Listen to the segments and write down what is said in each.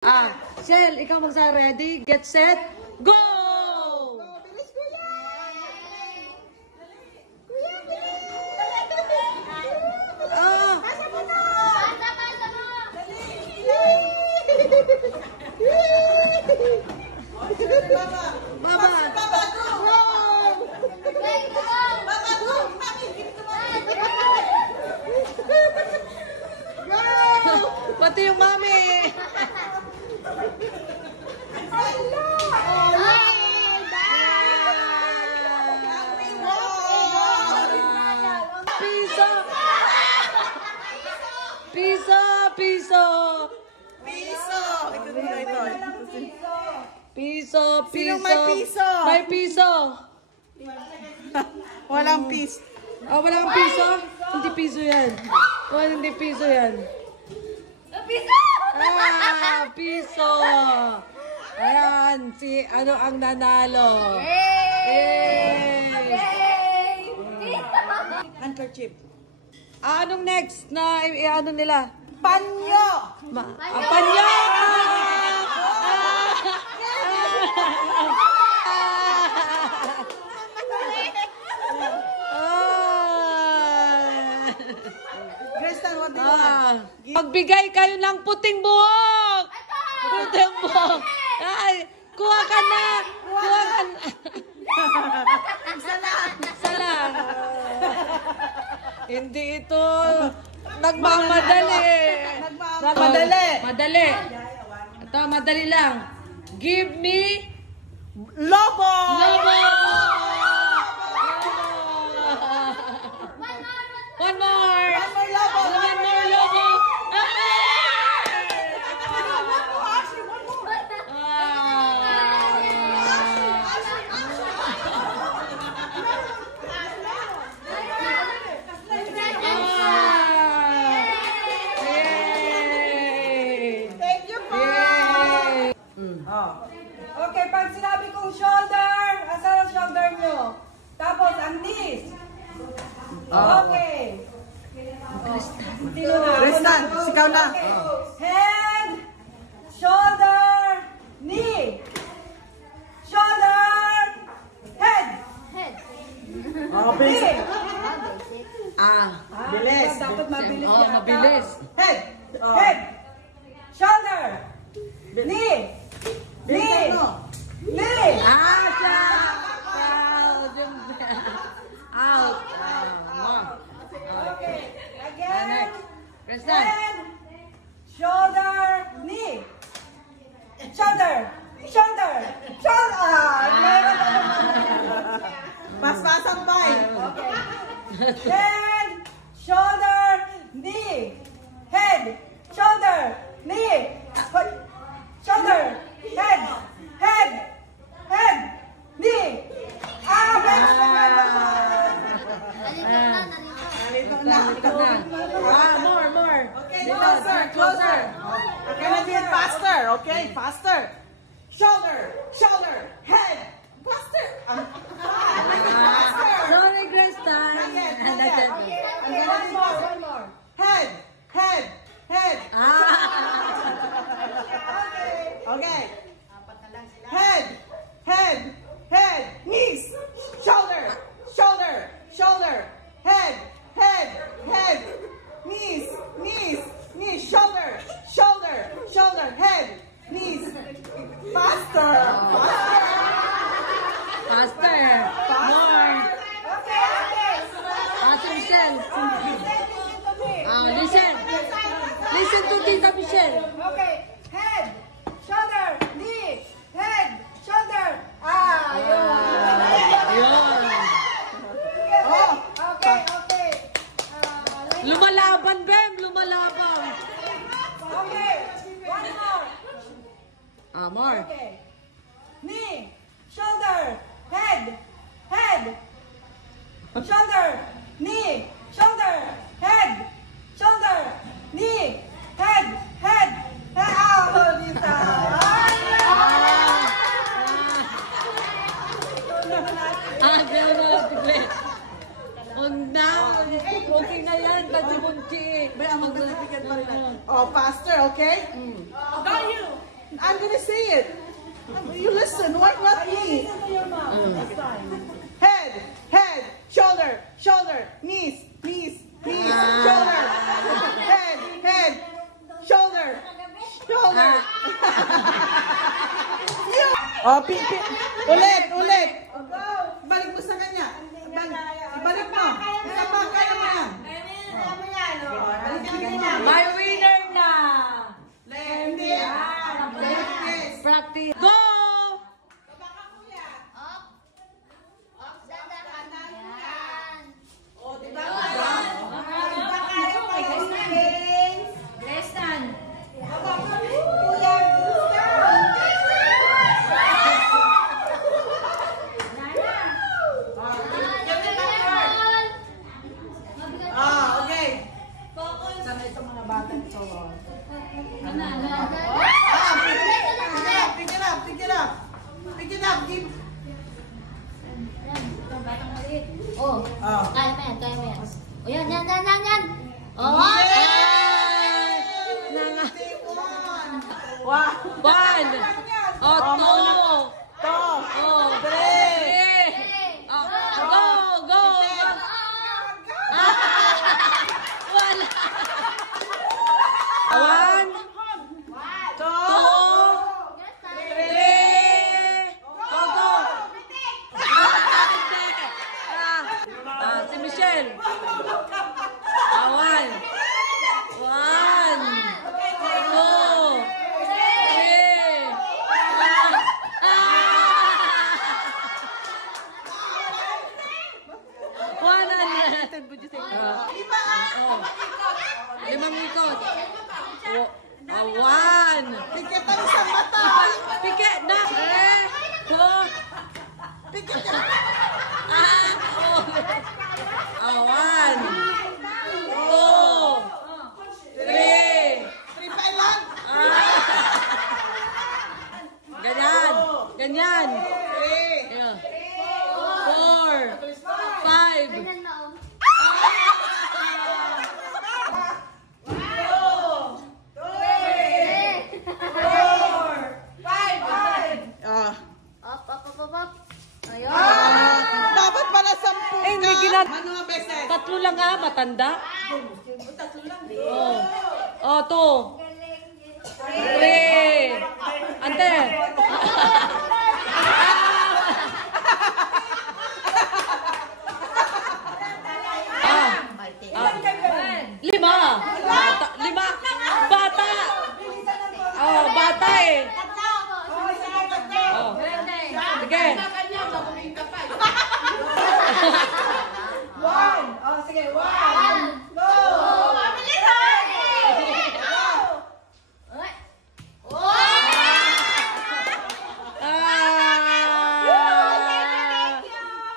Shell, ikaw magsa ready, get set, go! Bilis, kuya! Kuya, bilis! Pasa mo na! Pasa mo! Baba! Baba, go! Baba, go! Pati yung mami! Piso! Piso! Piso! Piso! Sinong may piso? May piso! Walang piso. Walang piso? Hindi piso yan. Hindi piso yan. Piso! Piso! Ayan, si ano ang nanalo. Yay! Handkerchief. Anong next na ano nila? Panyo! Panyo! Kristen, what do you want? Magbigay kayo ng puting buhok! Puting buhok! Ay, kuha ka na! Kuha ka na! Sala! Hindi ito nagmamadali. Madali. Ito, madali lang. Give me Lobo! Lobo! One more! One more lobo! One more lobo! Thank you po! Okay, pag sinabi kong shoulder, asan ang shoulder nyo? Tapos ang knees. Okay. Sino na? Tristan, sikaw na. Head, shoulder, knee. Shoulder, head. Bilis. Knee. Bilis. Dapat mabilis Oh, yata. mabilis. Head, head, shoulder, knee, knee, knee. Out! Okay, again. Next. Kristen. Head, shoulder, knee. Shoulder, shoulder, shoulder. Paspasan pa eh. Okay. Head, shoulder, knee. Head, shoulder, knee. Shoulder, head, head, head, knee. More. Okay, closer. Okay, let's get faster. Okay, faster. Shoulder, head. Faster. Faster. Sorry, Kristen. Not yet. Okay, one more. Head. Okay. Okay. Head. Knees. Shoulder. Head. Knees. Shoulder. Head. Knees. Faster. Faster. More. Okay. Ate Michelle. Listen to me. Listen to Tita Michelle. Okay. Head, shoulder, knee. Head, shoulder. Yun. Okay. Lumalaban, Bem. Lumalaban. Okay. One more. More. Okay. Knee, shoulder, head. Shoulder, knee, shoulder, head. Shoulder, knee, head. Lisa. Okay na yan. Kasi bunti. Oh, faster, okay? Go you. I'm gonna say it. You listen, why not me? Listen to your mom. Next time. Head, head, shoulder, shoulder, knees, knees, knees, shoulder. Head, head, shoulder, shoulder. Oh, pipi. Ulit, ulit. Balik mo sa kanya. Ibalik mo. Isa pa, kaya mo yan. May winner na! Hindi. Practice. Go! Ah, okay. Pick it up, pick it up. Pick it up, keep. Oh, Oh. kaya mo yan, kaya mo yan. O yan, yan, yan, yan, yan. Oh, Ay! Nanga. One. One. Oh, two. Two. Oh, Three. three. Oh, go, go. Ah, wala. One, two, three. Go, go. Si Michelle. One. One. Two. Three. One hundred. Would you say? Oh. Limang ikot. One. Pikit ang isang mata. Pike na. Two. Pikit ka. One. Two. Three. Three pa lang. Ganyan. Ganyan. Three. Yeah. Four. Five. Ah. Up, up, up, up, up. Ayun. Dapat pala 10 Eh, hindi ka. ginag- Ano nga, beses? Tatlo lang nga, matanda. Oh. Oh, two. Three. Ante. Ah. Lima. Lima. Bata. Oh, bata eh. Oh. Sige. One. Oh, sige. One. Go.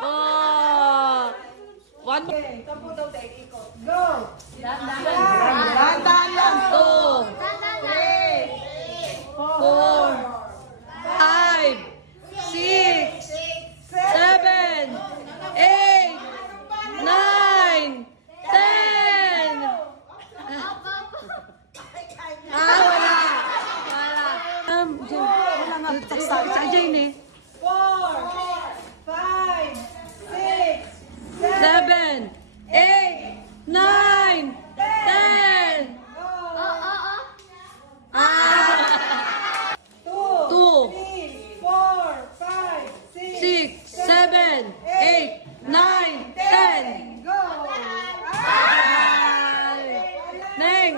Oh. One more. Okay, tapo daw tayo ikot. Go. Dahan-dahan lang. Two. Four. Five. Six. Seven. Eight. Nine. 10. Wala. Wala. Wala nga. Sa Jane eh. 4, 5, 6, 7, 8, 9, 10. Ah! 2, Two. 3, 4, 5, 6, 6, 7, 8, 9, 10. Go. Ay! Neng!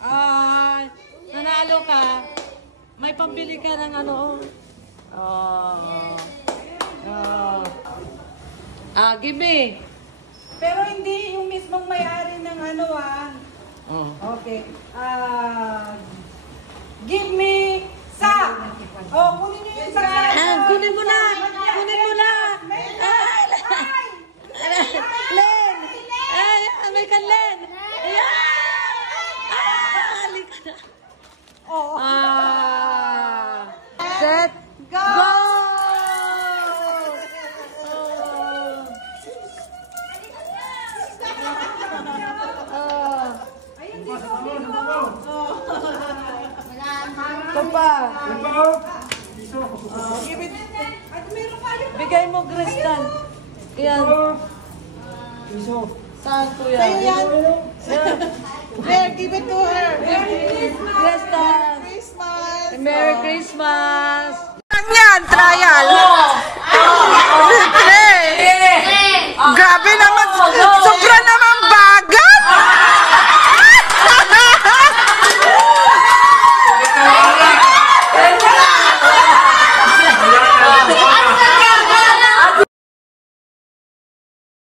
Ay! Nanalo ka. May pambili ka ng ano. Oh. Oh. Give me. Pero hindi yung mismong may-ari ng ano Oh. Okay. Give me sack. Oh, kunin niyo yung sack. Kunin mo na! Kunin mo na! Ay! Len! Ay! May ka, Len! Ayan! Halika na! Set! Go! Wala. Ito pa. Give it. Bigay mo, Kristan. Yan. Saan ko yan? Sa'yo yan. There, give it to her. Kristan. Christmas. Merry Christmas. Lang yan, trial.